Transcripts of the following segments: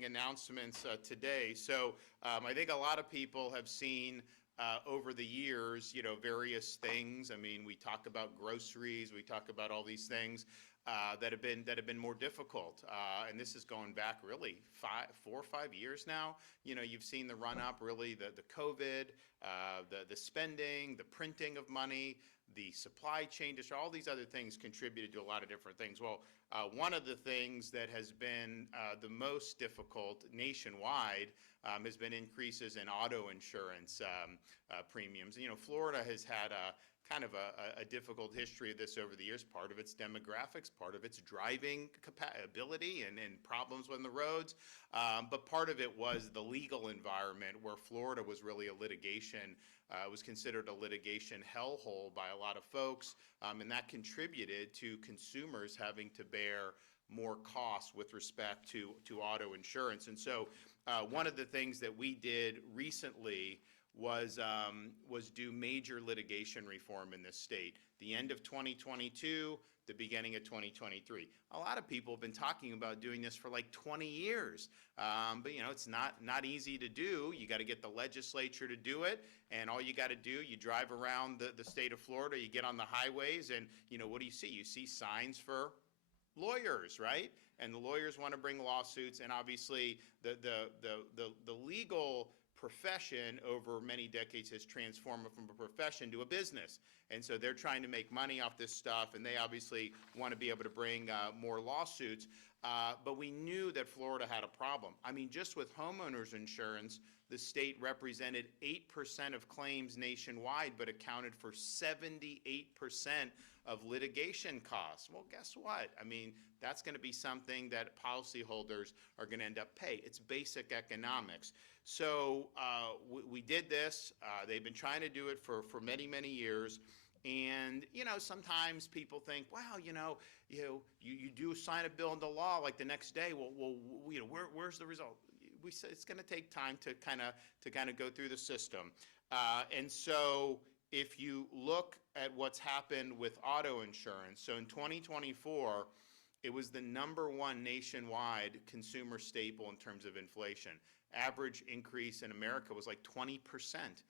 announcements today. So I think a lot of people have seen over the years, various things. I mean, we talk about groceries, we talk about all these things that have been more difficult, and this is going back really 4 or 5 years now. You've seen the run up, really the COVID, the spending, the printing of money, the supply chain, just all these other things contributed to a lot of different things. Well, one of the things that has been the most difficult nationwide has been increases in auto insurance premiums. Florida has had a kind of a difficult history of this over the years. Part of its demographics, part of its driving ability and problems on the roads, but part of it was the legal environment where Florida was really a litigation, was considered a litigation hellhole by a lot of folks, and that contributed to consumers having to bear more costs with respect to auto insurance. And so one of the things that we did recently was do major litigation reform in this state. The end of 2022, the beginning of 2023. A lot of people have been talking about doing this for like 20 years, but it's not easy to do. You got to get the legislature to do it, and all you got to do, you drive around the state of Florida, you get on the highways, and what do you see? You see signs for lawyers, right? And the lawyers want to bring lawsuits, and obviously the legal profession over many decades has transformed from a profession to a business. And so they're trying to make money off this stuff, and they obviously want to be able to bring more lawsuits. But we knew that Florida had a problem. I mean, just with homeowners insurance, the state represented 8% of claims nationwide, but accounted for 78% of litigation costs. Well, guess what? I mean, that's going to be something that policyholders are going to end up paying. It's basic economics. So we did this. They've been trying to do it for many, many years. And, sometimes people think, well, you do sign a bill into law like the next day. Well, where's the result? We said it's going to take time to kind of go through the system. And so if you look at what's happened with auto insurance, so in 2024, it was the #1 nationwide consumer staple in terms of inflation. Average increase in America was like 20%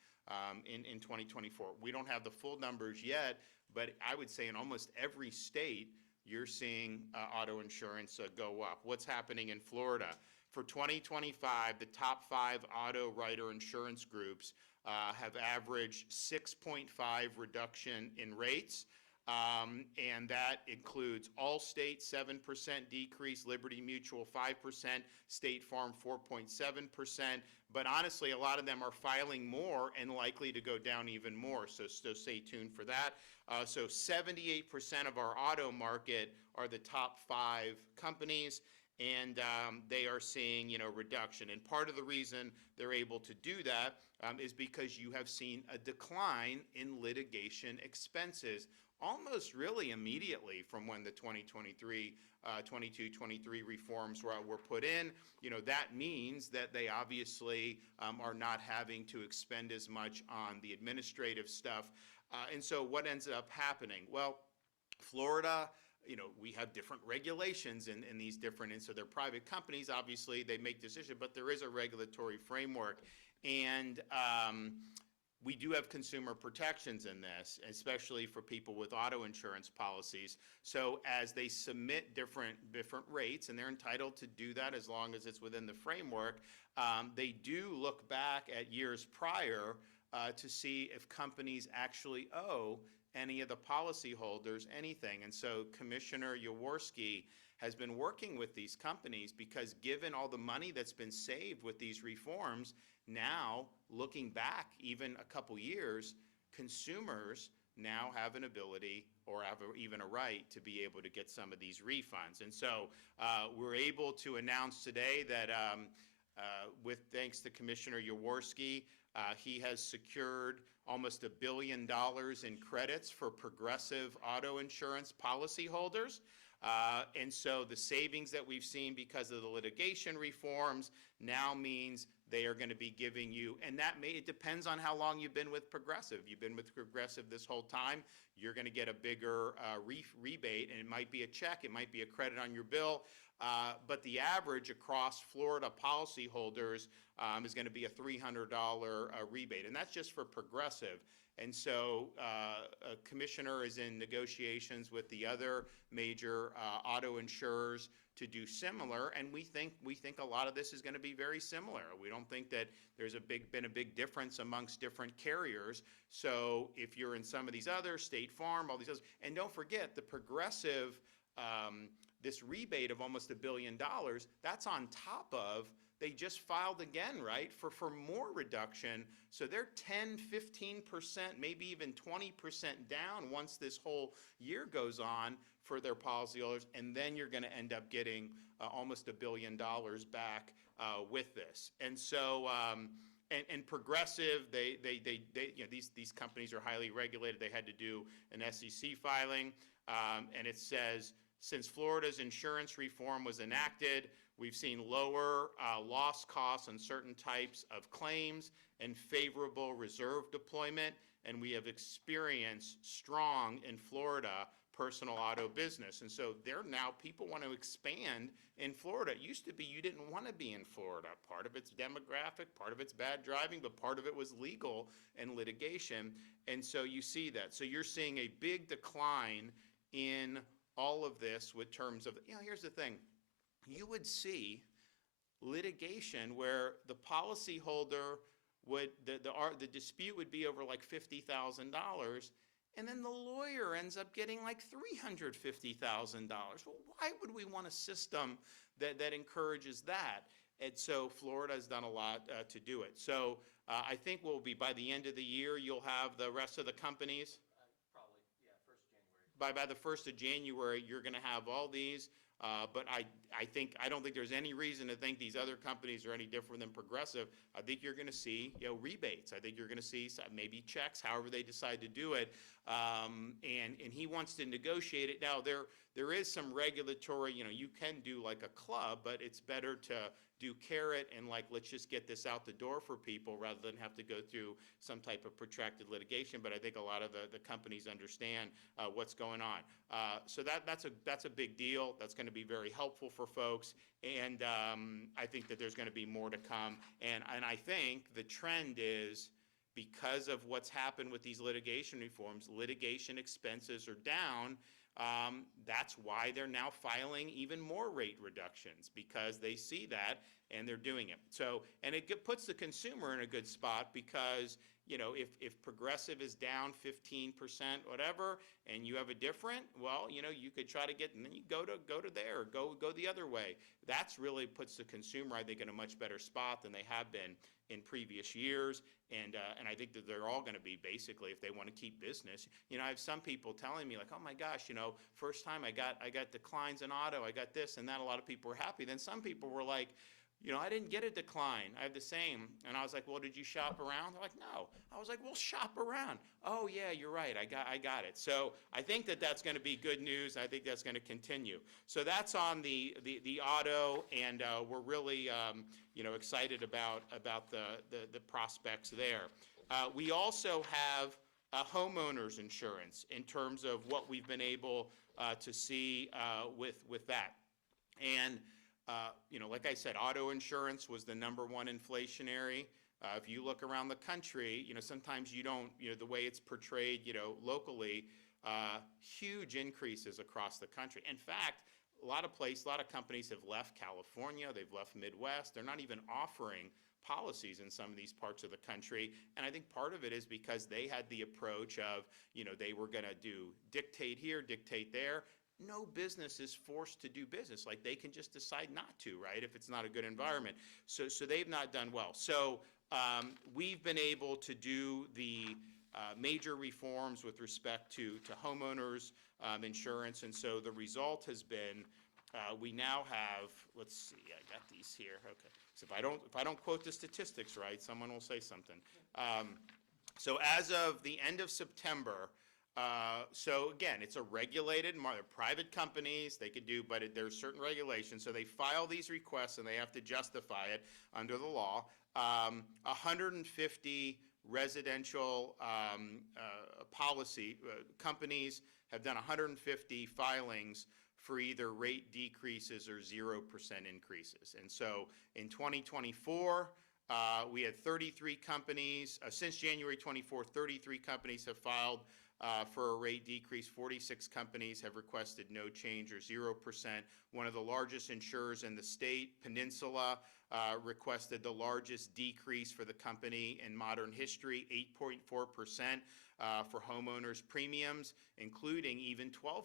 in 2024. We don't have the full numbers yet, but I would say in almost every state, you're seeing auto insurance go up. What's happening in Florida? For 2025, the top 5 auto writer insurance groups have averaged 6.5 reduction in rates. And that includes Allstate, 7% decrease, Liberty Mutual, 5%, State Farm, 4.7%. But honestly, a lot of them are filing more and likely to go down even more. So stay tuned for that. So 78% of our auto market are the top 5 companies. And they are seeing, reduction. And part of the reason they're able to do that is because you have seen a decline in litigation expenses almost really immediately from when the 22-23 reforms were put in. That means that they obviously are not having to expend as much on the administrative stuff. And so what ends up happening? Well, Florida, we have different regulations in these different, and so they're private companies, obviously they make decisions, but there is a regulatory framework. And we do have consumer protections in this, especially for people with auto insurance policies. So as they submit different rates, and they're entitled to do that as long as it's within the framework, they do look back at years prior to see if companies actually owe any of the policyholders anything. And so Commissioner Yaworsky has been working with these companies because given all the money that's been saved with these reforms, now looking back even a couple years, consumers now have an ability or have even a right to be able to get some of these refunds. And so we're able to announce today that with thanks to Commissioner Yaworsky, he has secured almost $1 billion in credits for Progressive auto insurance policyholders. And so the savings that we've seen because of the litigation reforms now means they are going to be giving you, and it depends on how long you've been with Progressive. You've been with Progressive this whole time, you're going to get a bigger rebate, and it might be a check, it might be a credit on your bill. but the average across Florida policyholders is going to be a $300 rebate, and that's just for Progressive. And so a commissioner is in negotiations with the other major auto insurers to do similar, and we think a lot of this is going to be very similar. We don't think that there's been a big difference amongst different carriers. So if you're in some of these other, State Farm, all these others, and don't forget the Progressive, this rebate of almost $1 billion, that's on top of, they just filed again, right, for more reduction. So they're 10, 15%, maybe even 20% down once this whole year goes on for their policyholders, and then you're going to end up getting almost $1 billion back with this. And so, and Progressive, they you know, these companies are highly regulated. They had to do an SEC filing, and it says, since Florida's insurance reform was enacted, we've seen lower loss costs on certain types of claims and favorable reserve deployment, and we have experienced strong in Florida personal auto business. And so there now people want to expand in Florida. It used to be you didn't want to be in Florida. Part of it's demographic, part of it's bad driving, but part of it was legal and litigation. And so you see that. So you're seeing a big decline in all of this with terms of, you know, here's the thing. You would see litigation where the policyholder would, the dispute would be over like $50,000, and then the lawyer ends up getting like $350,000. Well, why would we want a system that encourages that? And so Florida has done a lot to do it. So I think we'll be, by the end of the year, you'll have the rest of the companies. Probably, yeah, 1st of January. By the 1st of January, you're going to have all these. But I don't think there's any reason to think these other companies are any different than Progressive. I think you're going to see, you know, rebates. I think you're going to see maybe checks, however they decide to do it. And he wants to negotiate it. Now, there is some regulatory, you know, you can do like a club, but it's better to do carrot and like, let's just get this out the door for people rather than have to go through some type of protracted litigation. But I think a lot of the companies understand what's going on. So that's a big deal. That's going to be very helpful for folks. And I think that there's going to be more to come. And I think the trend is, because of what's happened with these litigation reforms, litigation expenses are down. That's why they're now filing even more rate reductions, because they see that and they're doing it. So, and it puts the consumer in a good spot, because, you know, if Progressive is down 15%, whatever, and you have a different, well, you know, you could try to get, and then you go to there, go the other way. That's really puts the consumer, I think, in a much better spot than they have been in previous years. And I think that they're all going to be, basically, if they want to keep business. You know, I have some people telling me like, oh my gosh, you know, first time I got declines in auto, I got this and that. A lot of people were happy. Then some people were like, you know, I didn't get a decline. I have the same. And I was like, well, did you shop around? They're like, no. I was like, well, shop around. Oh yeah, you're right. I got it. So I think that that's going to be good news. I think that's going to continue. So that's on the auto, and we're really you know, excited about the prospects there. We also have homeowners insurance in terms of what we've been able to see with that. And you know, like I said, auto insurance was the #1 inflationary. If you look around the country, you know, sometimes you don't, you know, the way it's portrayed, you know, locally, huge increases across the country. In fact, a lot of companies have left California, they've left Midwest. They're not even offering policies in some of these parts of the country. And I think part of it is because they had the approach of, you know, they were going to dictate here, dictate there. No business is forced to do business. Like, they can just decide not to, right, if it's not a good environment. So they've not done well. So we've been able to do the major reforms with respect to homeowners insurance. And so the result has been, we now have, let's see, I got these here. Okay. So if I don't quote the statistics right, someone will say something. So as of the end of September, so again, it's a regulated, private companies, they could do, but there's certain regulations. So they file these requests and they have to justify it under the law. 150 residential policy companies have done 150 filings for either rate decreases or 0% increases. And so in 2024, we had 33 companies. Since January 24, 33 companies have filed for a rate decrease. 46 companies have requested no change or 0%. One of the largest insurers in the state, Peninsula, requested the largest decrease for the company in modern history, 8.4% for homeowners premiums, including even 12%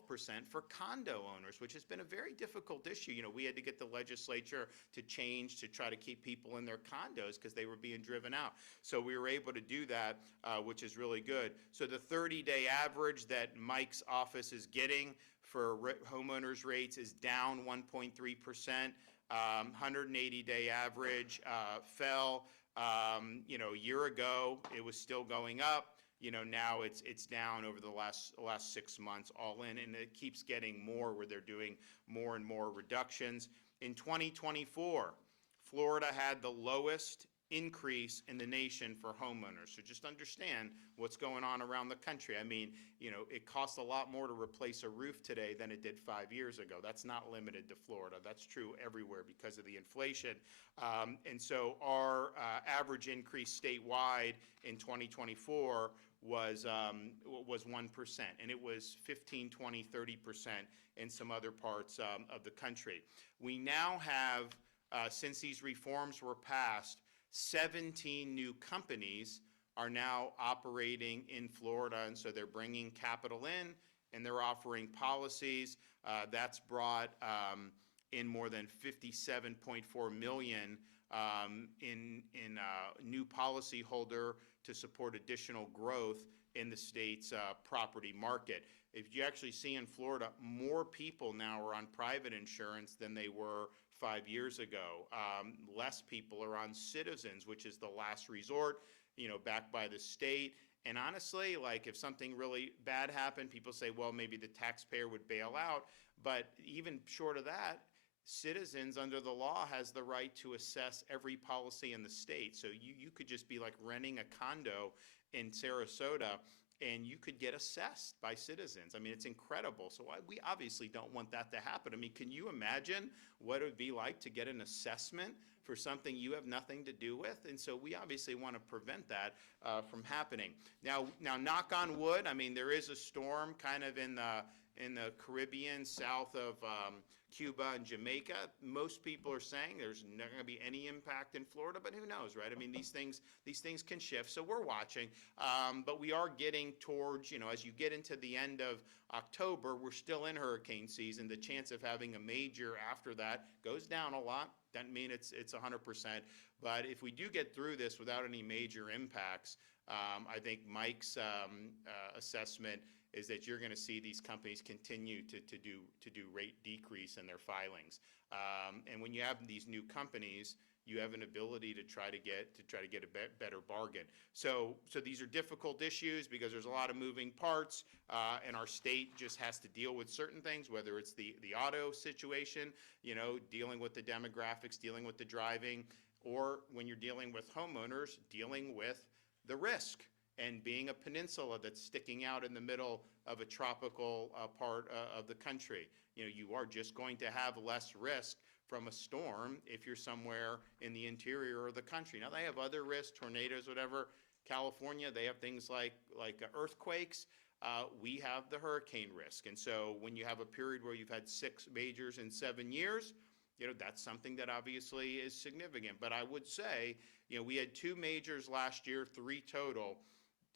for condo owners, which has been a very difficult issue. You know, we had to get the legislature to change to try to keep people in their condos because they were being driven out. So we were able to do that, which is really good. So the 30-day average that Mike's office is getting for homeowners rates is down 1.3%. 180-day average fell. You know, a year ago it was still going up. You know, now it's down over the last 6 months all in, and it keeps getting more where they're doing more and more reductions. In 2024, Florida had the lowest increase in the nation for homeowners. So just understand what's going on around the country. I mean, you know, it costs a lot more to replace a roof today than it did 5 years ago. That's not limited to Florida. That's true everywhere because of the inflation. And so our average increase statewide in 2024 was 1%, and it was 15, 20, 30% in some other parts of the country. We now have, since these reforms were passed, 17 new companies are now operating in Florida, and so they're bringing capital in and they're offering policies. That's brought in more than $57.4 million in new policyholder to support additional growth in the state's property market. If you actually see in Florida, more people now are on private insurance than they were 5 years ago. Less people are on Citizens, which is the last resort, you know, backed by the state. And honestly, like if something really bad happened, people say, well, maybe the taxpayer would bail out. But even short of that, Citizens under the law has the right to assess every policy in the state. So you could just be like renting a condo in Sarasota and you could get assessed by Citizens. I mean, it's incredible. So we obviously don't want that to happen. I mean, can you imagine what it would be like to get an assessment for something you have nothing to do with? And so we obviously want to prevent that from happening. Now, knock on wood, I mean, there is a storm kind of in the Caribbean south of Cuba and Jamaica. Most people are saying there's not going to be any impact in Florida, but who knows, right? I mean, these things can shift, so we're watching. But we are getting towards, you know, as you get into the end of October, we're still in hurricane season. The chance of having a major after that goes down a lot. Doesn't mean it's 100%. But if we do get through this without any major impacts, I think Mike's assessment is that you're going to see these companies continue to do rate decrease in their filings. And when you have these new companies, you have an ability to try to get a better bargain. So these are difficult issues because there's a lot of moving parts, and our state just has to deal with certain things, whether it's the auto situation, you know, dealing with the demographics, dealing with the driving, or when you're dealing with homeowners, dealing with the risk. And being a peninsula that's sticking out in the middle of a tropical part of the country, you know, you are just going to have less risk from a storm if you're somewhere in the interior of the country. Now, they have other risks, tornadoes, whatever. California, they have things like earthquakes. We have the hurricane risk. And so when you have a period where you've had 6 majors in 7 years, you know, that's something that obviously is significant. But I would say, you know, we had 2 majors last year, 3 total.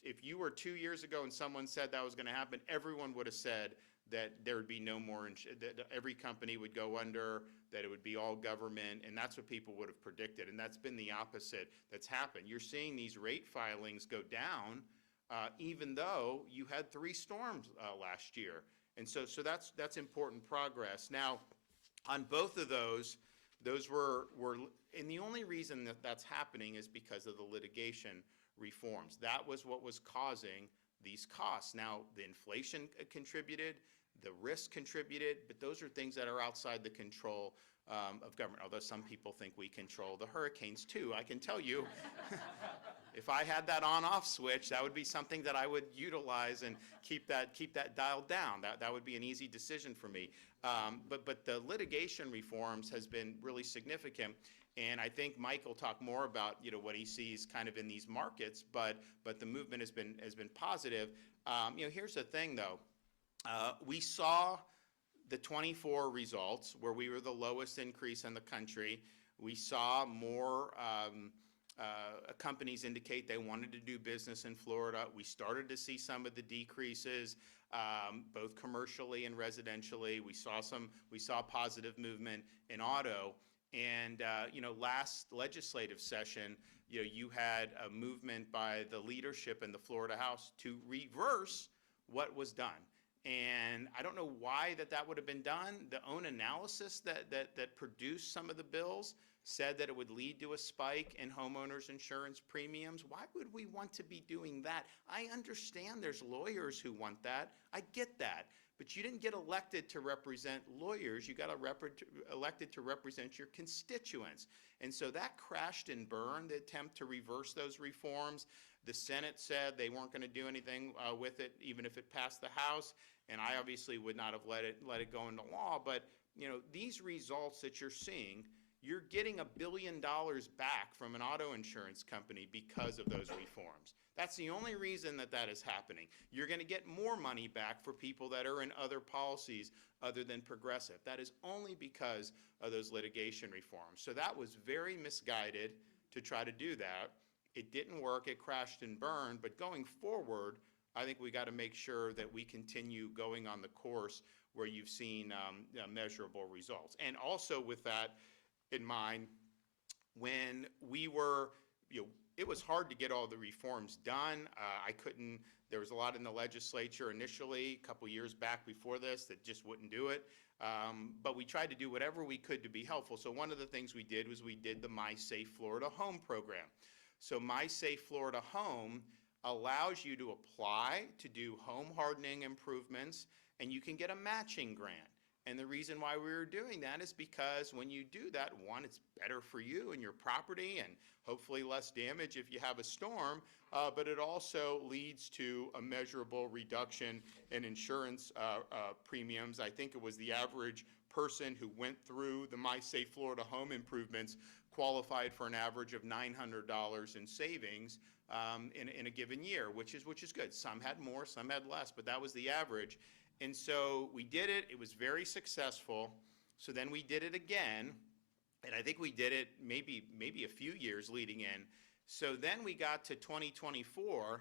If you were 2 years ago and someone said that was going to happen, everyone would have said that there would be no more, that every company would go under, that it would be all government, and that's what people would have predicted. And that's been the opposite that's happened. You're seeing these rate filings go down, even though you had 3 storms last year. And so that's important progress. Now, on both of those were, and the only reason that that's happening is because of the litigation reforms. That was what was causing these costs. Now, the inflation contributed, the risk contributed, but those are things that are outside the control of government, although some people think we control the hurricanes too. I can tell you If I had that on-off switch, that would be something that I would utilize and keep that dialed down. That would be an easy decision for me. But the litigation reforms has been really significant. And I think Mike will talk more about, what he sees kind of in these markets, but the movement has been positive. Here's the thing, though. We saw the 24 results where we were the lowest increase in the country. We saw more companies indicate they wanted to do business in Florida. We started to see some of the decreases, both commercially and residentially. We saw positive movement in auto. And, last legislative session, you had a movement by the leadership in the Florida House to reverse what was done. And I don't know why that would have been done. The own analysis that produced some of the bills said that it would lead to a spike in homeowners insurance premiums. Why would we want to be doing that? I understand there's lawyers who want that. I get that. But you didn't get elected to represent lawyers. You got elected to represent your constituents. And so that crashed and burned, the attempt to reverse those reforms. The Senate said they weren't going to do anything with it, even if it passed the House. And I obviously would not have let it go into law. But, these results that you're seeing, you're getting $1 billion back from an auto insurance company because of those reforms. That's the only reason that is happening. You're going to get more money back for people that are in other policies other than Progressive. That is only because of those litigation reforms. So that was very misguided to try to do that. It didn't work. It crashed and burned. But going forward, I think we got to make sure that we continue going on the course where you've seen measurable results. And also with that in mind, when we were, it was hard to get all the reforms done. There was a lot in the legislature initially, a couple years back before this, that just wouldn't do it. But we tried to do whatever we could to be helpful. So one of the things we did was we did the My Safe Florida Home program. So My Safe Florida Home allows you to apply to do home hardening improvements, and you can get a matching grant. And the reason why we were doing that is because when you do that, one, it's better for you and your property and hopefully less damage if you have a storm, but it also leads to a measurable reduction in insurance premiums. I think it was the average person who went through the My Safe Florida home improvements qualified for an average of $900 in savings in a given year, which is good. Some had more, some had less, but that was the average. And so we did it. It was very successful. So then we did it again, and I think we did it maybe a few years leading in. So then we got to 2024,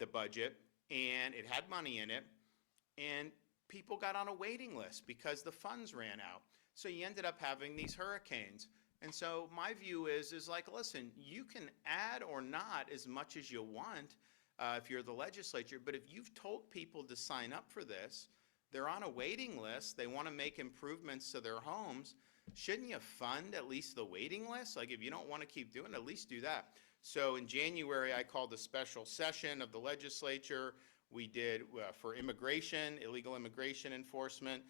the budget, and it had money in it, and people got on a waiting list because the funds ran out. So you ended up having these hurricanes. And so my view is like, listen, you can add or not as much as you want if you're the legislature, but if you've told people to sign up for this, they're on a waiting list, they want to make improvements to their homes, shouldn't you fund at least the waiting list? Like, if you don't want to keep doing it, at least do that. So in January, I called a special session of the legislature. We did for immigration, illegal immigration enforcement.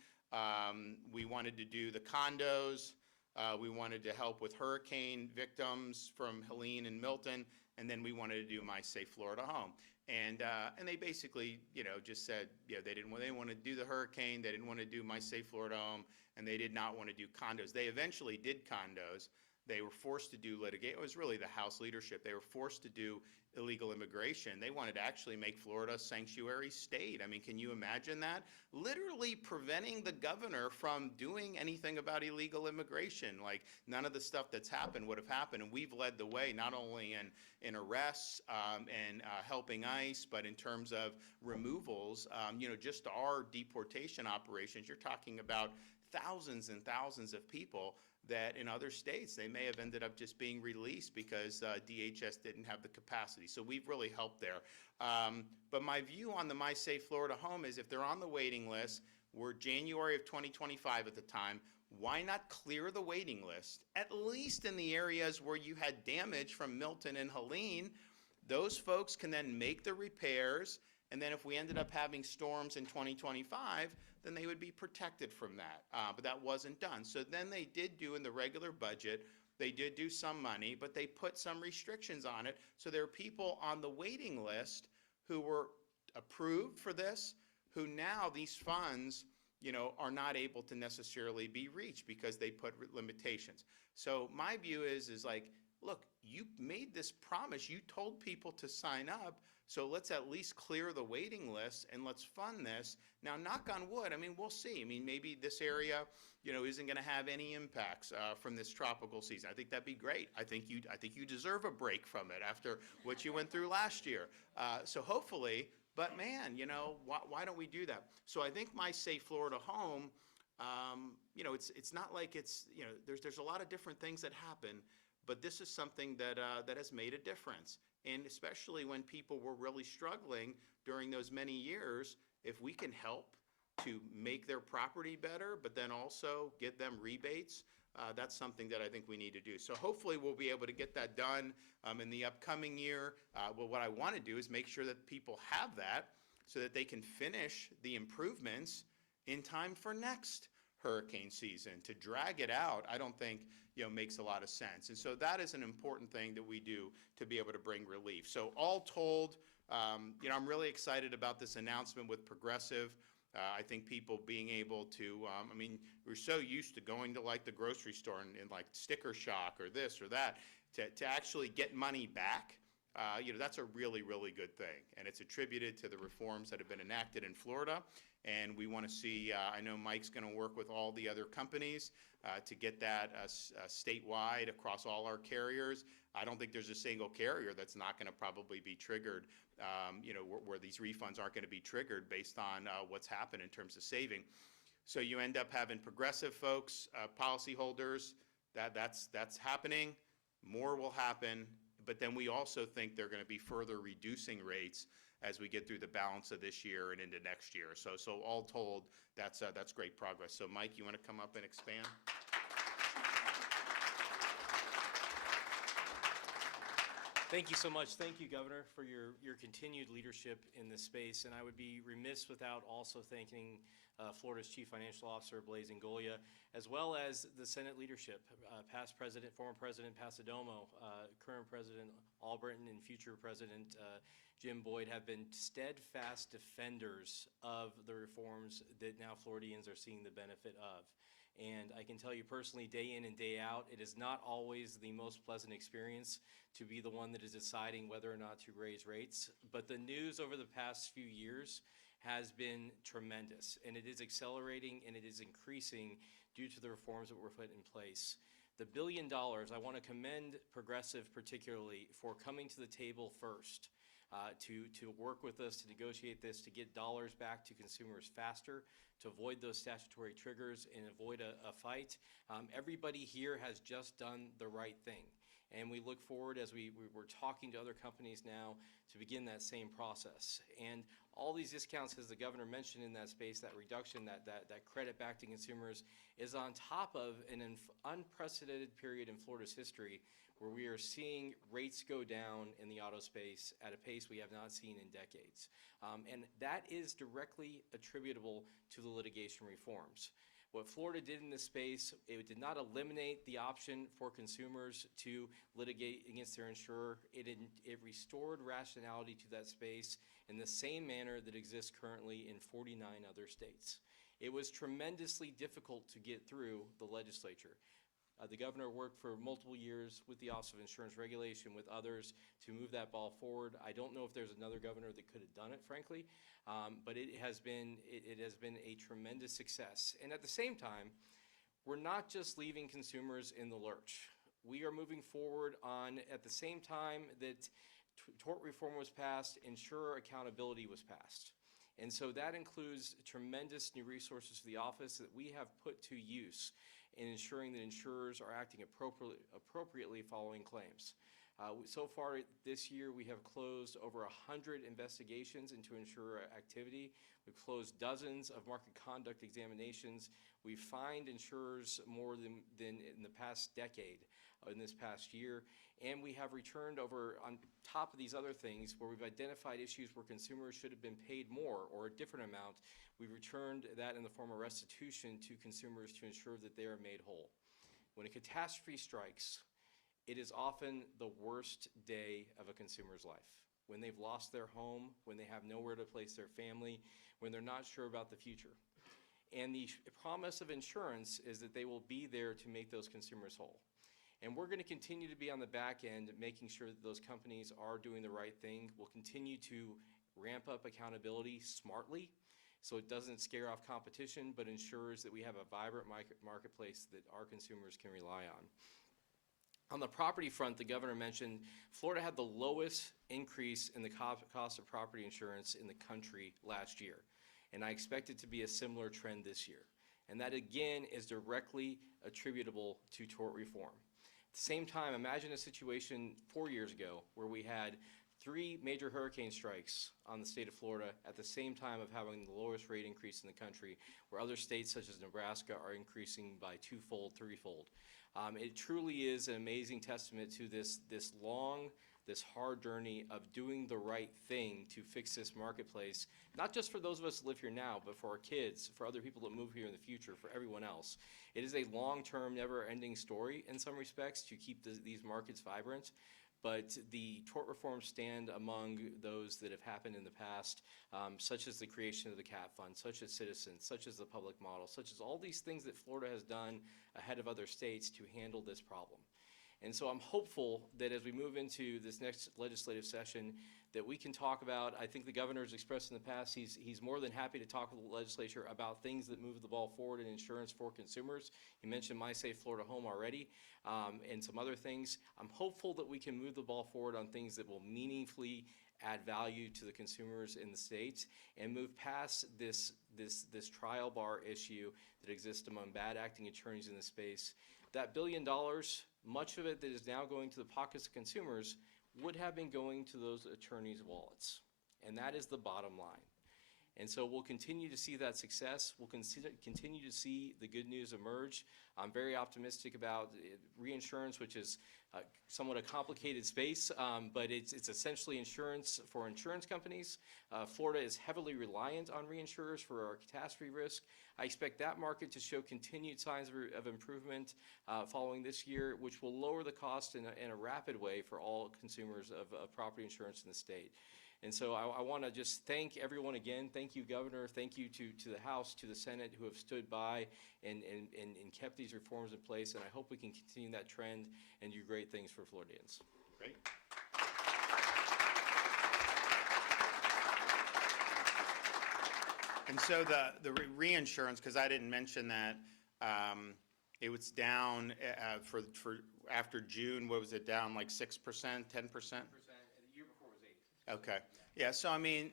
We wanted to do the condos. We wanted to help with hurricane victims from Helene and Milton, and then we wanted to do My Safe Florida Home. And they basically, just said, they didn't want to do the hurricane, they didn't want to do My Safe Florida Home, and they did not want to do condos. They eventually did condos. They were forced to do litigation. It was really the House leadership. They were forced to do illegal immigration. They wanted to actually make Florida a sanctuary state. I mean, can you imagine that? Literally preventing the governor from doing anything about illegal immigration. Like, none of the stuff that's happened would have happened. And we've led the way, not only in arrests and helping ICE, but in terms of removals. Just our deportation operations, you're talking about thousands and thousands of people that in other states they may have ended up just being released because DHS didn't have the capacity. So we've really helped there. But my view on the My Safe Florida Home is if they're on the waiting list, we're January of 2025 at the time, why not clear the waiting list, at least in the areas where you had damage from Milton and Helene? Those folks can then make the repairs, and then if we ended up having storms in 2025, then they would be protected from that. But that wasn't done. So then they did do in the regular budget they did do some money, but they put some restrictions on it. So there are people on the waiting list who were approved for this, who now these funds, are not able to necessarily be reached because they put limitations. So my view is like, look, you made this promise. You told people to sign up. So let's at least clear the waiting list and let's fund this. Now, knock on wood, we'll see. Maybe this area, isn't going to have any impacts from this tropical season. I think that'd be great. I think you deserve a break from it after what you went through last year. So hopefully, but man, why don't we do that? So I think my Safe Florida Home, it's not like there's a lot of different things that happen, but this is something that has made a difference. And especially when people were really struggling during those many years, if we can help to make their property better, but then also get them rebates, that's something that I think we need to do. So hopefully we'll be able to get that done in the upcoming year. Well, what I want to do is make sure that people have that so that they can finish the improvements in time for next hurricane season. To drag it out, I don't think makes a lot of sense. And so that is an important thing that we do to be able to bring relief. So all told, I'm really excited about this announcement with Progressive. I think people being able to, we're so used to going to like the grocery store and like sticker shock or this or that, to actually get money back. That's a really, really good thing. And it's attributed to the reforms that have been enacted in Florida. And we want to see, I know Mike's going to work with all the other companies to get that statewide across all our carriers. I don't think there's a single carrier that's not going to probably be triggered, where these refunds aren't going to be triggered based on what's happened in terms of saving. So you end up having Progressive folks, policyholders, that's happening. More will happen. But then we also think they're going to be further reducing rates as we get through the balance of this year and into next year. So all told, that's great progress. So Mike, you want to come up and expand? Thank you so much. Thank you, Governor, for your continued leadership in this space. And I would be remiss without also thanking Florida's Chief Financial Officer, Blaise Ingoglia, as well as the Senate leadership, past President, former President Pasadomo, current President Albritton, and future President Jim Boyd have been steadfast defenders of the reforms that now Floridians are seeing the benefit of. And I can tell you personally, day in and day out, it is not always the most pleasant experience to be the one that is deciding whether or not to raise rates. But the news over the past few years has been tremendous, and it is accelerating and it is increasing due to the reforms that were put in place. The $1 billion, I want to commend Progressive particularly for coming to the table first. To work with us, to negotiate this, to get dollars back to consumers faster, to avoid those statutory triggers and avoid a fight. Everybody here has just done the right thing. And we look forward, as we're talking to other companies now, to begin that same process. And all these discounts, as the governor mentioned in that space, that reduction, that credit back to consumers, is on top of an unprecedented period in Florida's history where we are seeing rates go down in the auto space at a pace we have not seen in decades. And that is directly attributable to the litigation reforms. What Florida did in this space, it did not eliminate the option for consumers to litigate against their insurer. It restored rationality to that space in the same manner that exists currently in 49 other states. It was tremendously difficult to get through the legislature. The governor worked for multiple years with the Office of Insurance Regulation, with others, to move that ball forward. I don't know if there's another governor that could have done it, frankly, but it has been a tremendous success. And at the same time, we're not just leaving consumers in the lurch. We are moving forward on, at the same time that tort reform was passed, insurer accountability was passed. And so that includes tremendous new resources to the office that we have put to use in ensuring that insurers are acting appropriately following claims. So far this year, we have closed over 100 investigations into insurer activity. We've closed dozens of market conduct examinations. We've fined insurers more than in the past decade, in this past year. And we have returned over, on top of these other things, where we've identified issues where consumers should have been paid more or a different amount. We've returned that in the form of restitution to consumers to ensure that they are made whole. when a catastrophe strikes, it is often the worst day of a consumer's life. When they've lost their home, when they have nowhere to place their family, when they're not sure about the future. And the promise of insurance is that they will be there to make those consumers whole. And we're going to continue to be on the back end making sure that those companies are doing the right thing. We'll continue to ramp up accountability smartly so it doesn't scare off competition, but ensures that we have a vibrant marketplace that our consumers can rely on. On the property front, the governor mentioned Florida had the lowest increase in the cost of property insurance in the country last year. And I expect it to be a similar trend this year. And that, again, is directly attributable to tort reform. At the same time, imagine a situation 4 years ago where we had 3 major hurricane strikes on the state of Florida at the same time of having the lowest rate increase in the country, where other states such as Nebraska are increasing by 2-fold, 3-fold. It truly is an amazing testament to this hard journey of doing the right thing to fix this marketplace, not just for those of us that live here now, but for our kids, for other people that move here in the future, for everyone else. It is a long-term, never-ending story in some respects to keep these markets vibrant. But the tort reforms stand among those that have happened in the past, such as the creation of the CAT Fund, such as Citizens, such as the public model, such as all these things that Florida has done ahead of other states to handle this problem. And so I'm hopeful that as we move into this next legislative session, that we can talk about, I think the governor has expressed in the past, he's more than happy to talk with the legislature about things that move the ball forward in insurance for consumers. He mentioned My Safe Florida Home already, and some other things. I'm hopeful that we can move the ball forward on things that will meaningfully add value to the consumers in the state and move past this trial bar issue that exists among bad acting attorneys in the space. That $1 billion, much of it that is now going to the pockets of consumers, would have been going to those attorneys' wallets. And that is the bottom line. And so we'll continue to see that success. We'll continue to see the good news emerge. I'm very optimistic about reinsurance, which is somewhat a complicated space, but it's essentially insurance for insurance companies. Florida is heavily reliant on reinsurers for our catastrophe risk. I expect that market to show continued signs of improvement following this year, which will lower the cost in a rapid way for all consumers of property insurance in the state. And so I want to just thank everyone again. Thank you, Governor. Thank you to the House, to the Senate, who have stood by and kept these reforms in place. And I hope we can continue that trend and do great things for Floridians. Great. And so the reinsurance, because I didn't mention that, it was down for after June. What was it, down like 6%, 10%? 10%. The year before was 8%. Okay. Yeah, so I mean,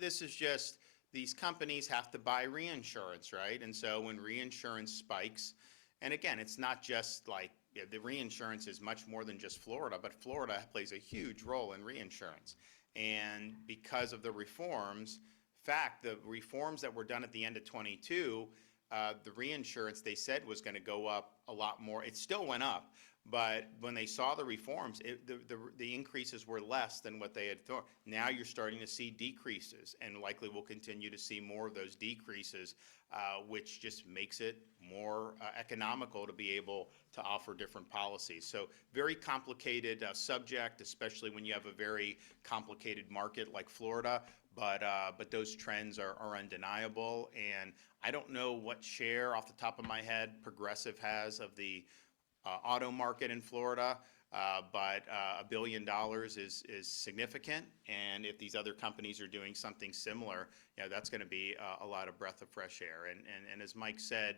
this is just, these companies have to buy reinsurance, right? And so when reinsurance spikes, and again, it's not just like, the reinsurance is much more than just Florida, but Florida plays a huge role in reinsurance. And because of the reforms, the reforms that were done at the end of 22, the reinsurance they said was going to go up a lot more. It still went up, but when they saw the reforms, the increases were less than what they had thought. Now you're starting to see decreases, and likely we'll continue to see more of those decreases, which just makes it more economical to be able to offer different policies. So very complicated subject, especially when you have a very complicated market like Florida. But those trends are undeniable, and I don't know what share off the top of my head Progressive has of the auto market in Florida, but $1 billion is significant, and if these other companies are doing something similar, that's going to be a lot of breath of fresh air. And as Mike said,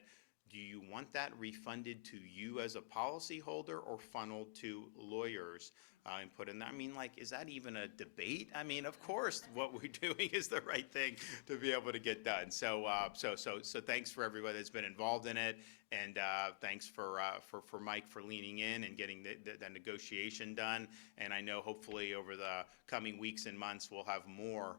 do you want that refunded to you as a policyholder or funneled to lawyers and put in? I mean, like, is that even a debate? I mean, of course, what we're doing is the right thing to be able to get done. So thanks for everybody that's been involved in it, and thanks for Mike for leaning in and getting the negotiation done. And I know hopefully over the coming weeks and months we'll have more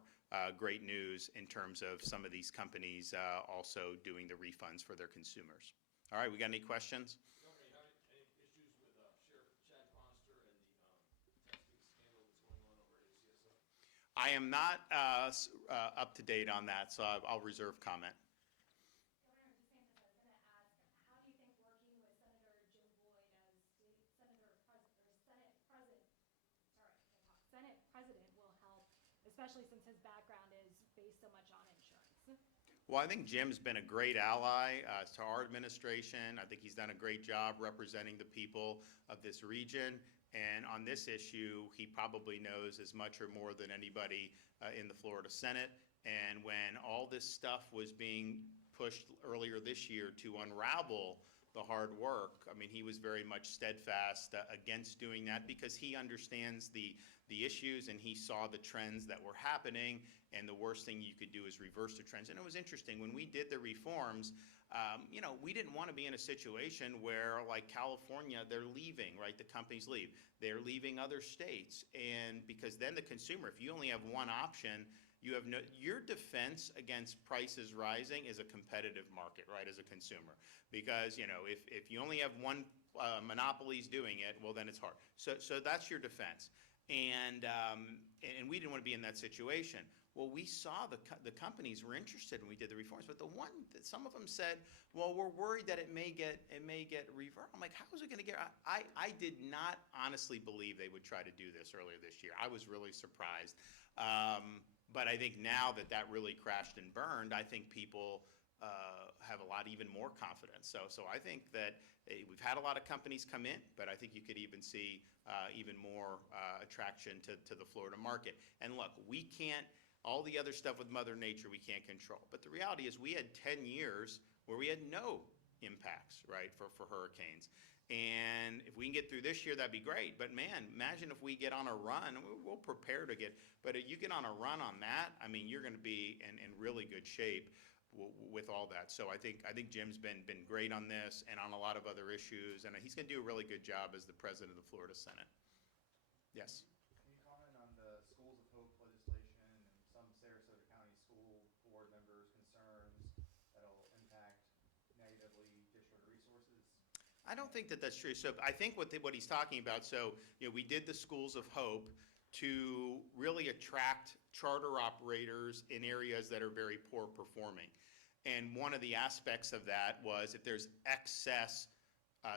great news in terms of some of these companies also doing the refunds for their consumers. All right, we got any questions? Governor, you have any issues with Sheriff Chad Chronister and the testing scandal that's going on over at ACSO? I am not up to date on that, so I'll reserve comment. Governor DeSantis, I was going to ask, how do you think working with Senator Jim especially since his background is based so much on insurance. Well, I think Jim's been a great ally to our administration. I think he's done a great job representing the people of this region. And on this issue, he probably knows as much or more than anybody in the Florida Senate. And when all this stuff was being pushed earlier this year to unravel the hard work, I mean, he was very much steadfast against doing that because he understands the issues and he saw the trends that were happening, and the worst thing you could do is reverse the trends. And it was interesting, when we did the reforms, we didn't want to be in a situation where, like California, they're leaving, right? The companies leave. They're leaving other states. And because then the consumer, if you only have one option, you have your defense against prices rising is a competitive market, right, as a consumer. Because, if you only have one monopolies doing it, well, then it's hard. So that's your defense. And we didn't want to be in that situation. Well, we saw the companies were interested when we did the reforms, but some of them said, well, we're worried that it may get reversed. I'm like, how is it going to get? I did not honestly believe they would try to do this earlier this year. I was really surprised. But I think now that really crashed and burned, I think people have a lot even more confidence. So I think that we've had a lot of companies come in, but I think you could even see even more attraction to the Florida market. And look, we can't, all the other stuff with Mother Nature we can't control. But the reality is we had 10 years where we had no impacts, right, for hurricanes. And if we can get through this year, that'd be great. But man, imagine if we get on a run. We'll prepare to but if you get on a run on that, I mean, you're going to be in really good shape with all that. So I think Jim's been great on this and on a lot of other issues, and he's going to do a really good job as the president of the Florida Senate. Yes. Can you comment on the Schools of Hope legislation and some Sarasota County school board members' concerns that'll impact negatively district resources? I don't think that's true. So I think what he's talking about, we did the Schools of Hope to really attract charter operators in areas that are very poor performing. And one of the aspects of that was if there's excess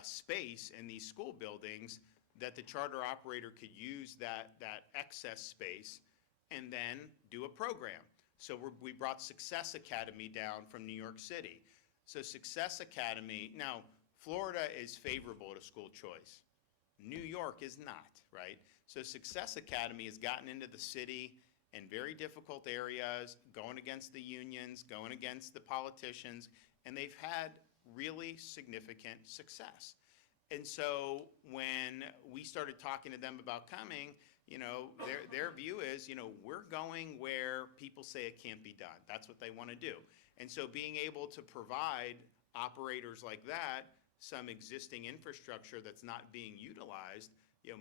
space in these school buildings, that the charter operator could use that excess space and then do a program. So we brought Success Academy down from New York City. So Success Academy, now Florida is favorable to school choice. New York is not, right? So Success Academy has gotten into the city in very difficult areas, going against the unions, going against the politicians, and they've had really significant success. And so when we started talking to them about coming, their view is, we're going where people say it can't be done. That's what they want to do. And so being able to provide operators like that some existing infrastructure that's not being utilized,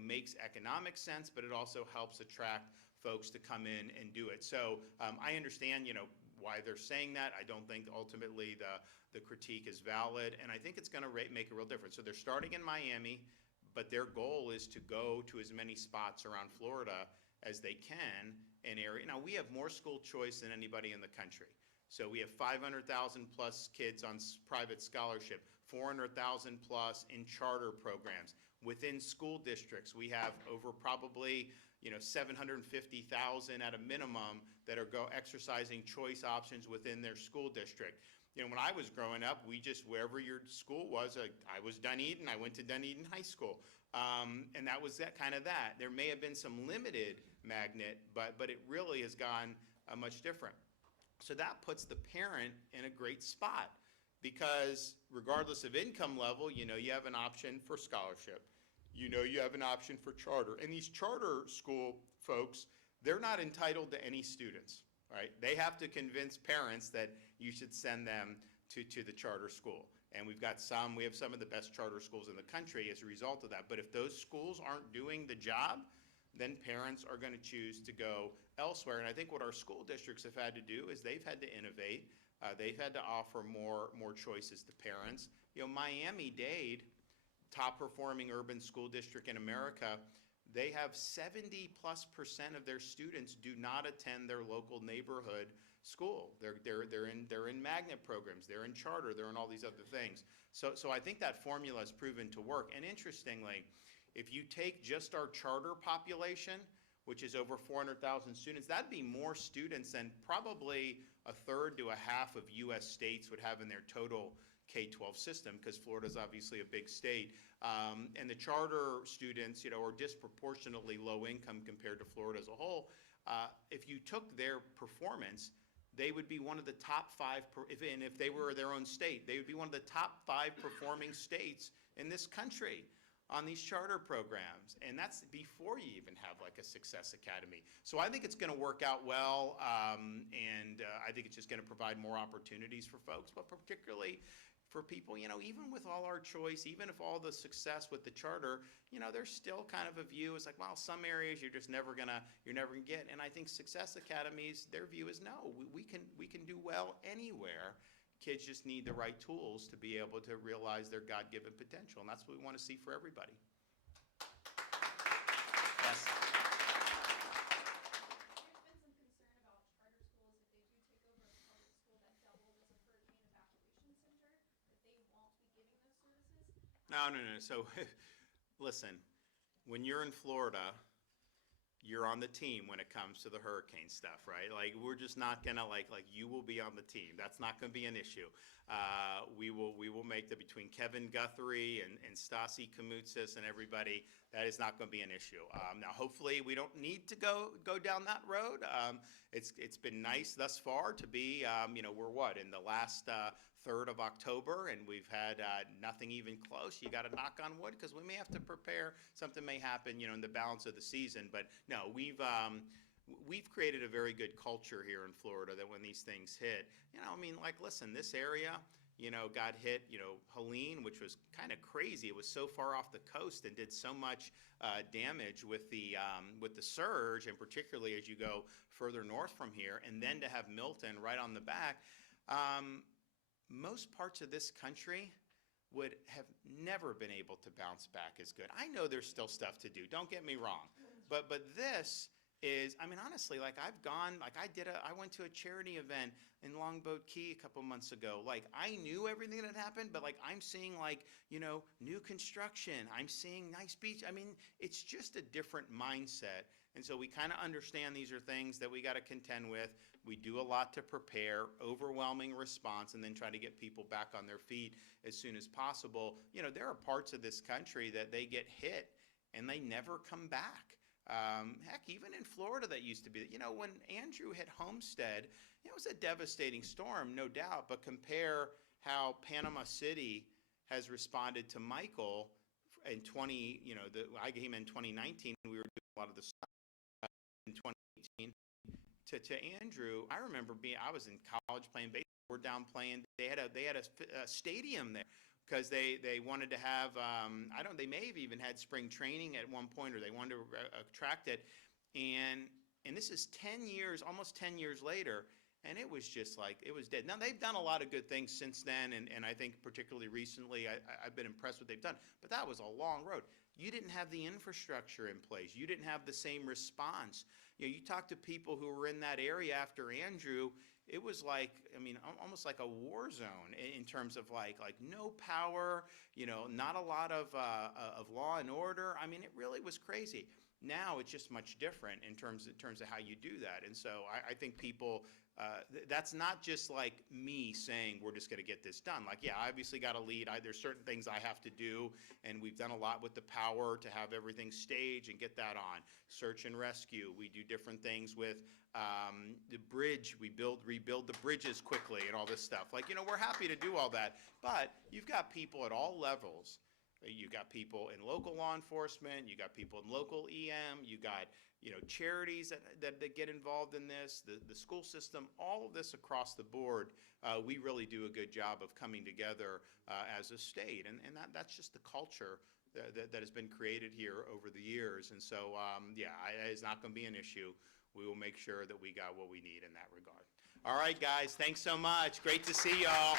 makes economic sense, but it also helps attract folks to come in and do it. So I understand, why they're saying that. I don't think ultimately the critique is valid, and I think it's going to make a real difference. So they're starting in Miami, but their goal is to go to as many spots around Florida as they can in area. Now, we have more school choice than anybody in the country. So we have 500,000 plus kids on private scholarship, 400,000 plus in charter programs. Within school districts, we have over probably 750,000 at a minimum that are exercising choice options within their school district. When I was growing up, wherever your school was, I was Dunedin, I went to Dunedin High School. And that was that. There may have been some limited magnet, but it really has gone much different. So that puts the parent in a great spot because regardless of income level, you have an option for scholarship. You have an option for charter. And these charter school folks, they're not entitled to any students, right? They have to convince parents that you should send them to the charter school. And we have some of the best charter schools in the country as a result of that. But if those schools aren't doing the job, then parents are going to choose to go elsewhere. And I think what our school districts have had to do is they've had to innovate. They've had to offer more choices to parents. Miami-Dade, top performing urban school district in America, they have 70+% of their students do not attend their local neighborhood school. They're in magnet programs, they're in charter, they're in all these other things. So I think that formula has proven to work. And interestingly, if you take just our charter population, which is over 400,000 students. That'd be more students than probably a third to a half of U.S. states would have in their total K-12 system, because Florida's obviously a big state. And the charter students, are disproportionately low income compared to Florida as a whole. If you took their performance, they would be one of the top 5, if they were their own state, they would be one of the top 5 performing states in this country on these charter programs. And that's before you even have like a Success Academy. So I think it's going to work out well, and I think it's just going to provide more opportunities for folks, but particularly for people, even with all our choice, even if all the success with the charter, there's still kind of a view, it's like, well, some areas you're never gonna get. And I think Success Academies, their view is no, we can do well anywhere. Kids just need the right tools to be able to realize their God-given potential, and that's what we want to see for everybody. Yes. There's been some concern about charter schools, if they do take over a public school that doubled as a hurricane evacuation center, that they won't be giving those services. No. So, listen, when you're in Florida, you're on the team when it comes to the hurricane stuff, right? Like, we're just not gonna like you will be on the team. That's not gonna be an issue. We will make that between Kevin Guthrie and Stasi Kamutsis and everybody. That is not gonna be an issue. Now, hopefully, we don't need to go down that road. It's been nice thus far to be, we're in the last 3rd of October, and we've had nothing even close. You got to knock on wood, because we may have to prepare. Something may happen, in the balance of the season. But no, we've created a very good culture here in Florida that when these things hit, listen, this area, got hit, Helene, which was kind of crazy. It was so far off the coast and did so much damage with the surge, and particularly as you go further north from here, and then to have Milton right on the back. Most parts of this country would have never been able to bounce back as good. I know there's still stuff to do, don't get me wrong. But this is, honestly, I went to a charity event in Longboat Key a couple months ago. I knew everything that happened, but I'm seeing new construction. I'm seeing nice beach. It's just a different mindset. And so we kind of understand these are things that we got to contend with. We do a lot to prepare, overwhelming response, and then try to get people back on their feet as soon as possible. There are parts of this country that they get hit and they never come back. Heck, even in Florida that used to be, when Andrew hit Homestead, it was a devastating storm, no doubt, but compare how Panama City has responded to Michael in I came in 2019, we were doing a lot of the stuff in 2018. To Andrew, I remember I was in college playing baseball. We're down playing. They had a stadium there because they wanted to have. They may have even had spring training at one point, or they wanted to attract it. And this is 10 years, almost 10 years later, and it was just it was dead. Now they've done a lot of good things since then, and I think particularly recently, I've been impressed with what they've done. But that was a long road. You didn't have the infrastructure in place. You didn't have the same response. You talk to people who were in that area after Andrew, it was almost like a war zone in terms of no power, not a lot of law and order. It really was crazy. Now it's just much different in terms of how you do that. And so I think people, that's not just me saying we're just going to get this done. I obviously got to lead. There's certain things I have to do, and we've done a lot with the power to have everything staged and get that on. Search and rescue. We do different things with the bridge. We rebuild the bridges quickly and all this stuff. We're happy to do all that, but you've got people at all levels. You got people in local law enforcement. You got people in local EM. You got charities that get involved in this. The school system. All of this across the board. We really do a good job of coming together as a state, and that's just the culture that has been created here over the years. And so, it's not going to be an issue. We will make sure that we got what we need in that regard. All right, guys. Thanks so much. Great to see y'all.